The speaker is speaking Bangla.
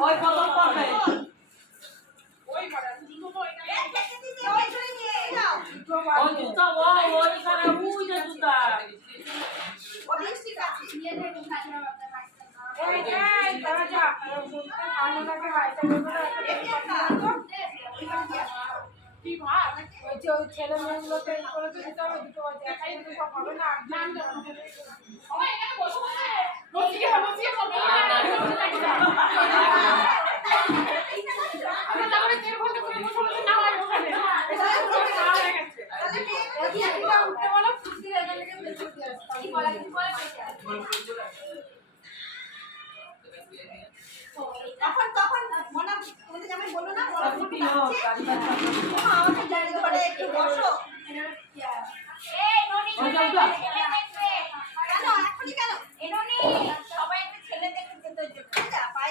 ওই কত করবে ওই জুতা ওই করে ওই যে জুতা ছেলে মেয়েগুলোকে করে দিতে হবে দুটো একাই দিতে সব হবে না তখন তখন মনে তোমাদের জামাই বলো না আমাকে জানিয়ে পড়ে একটু বসো এই ননি কেন এখনই কেন এই ননি সবাই একটা ছেলে দেখতে যেতে হচ্ছে পাই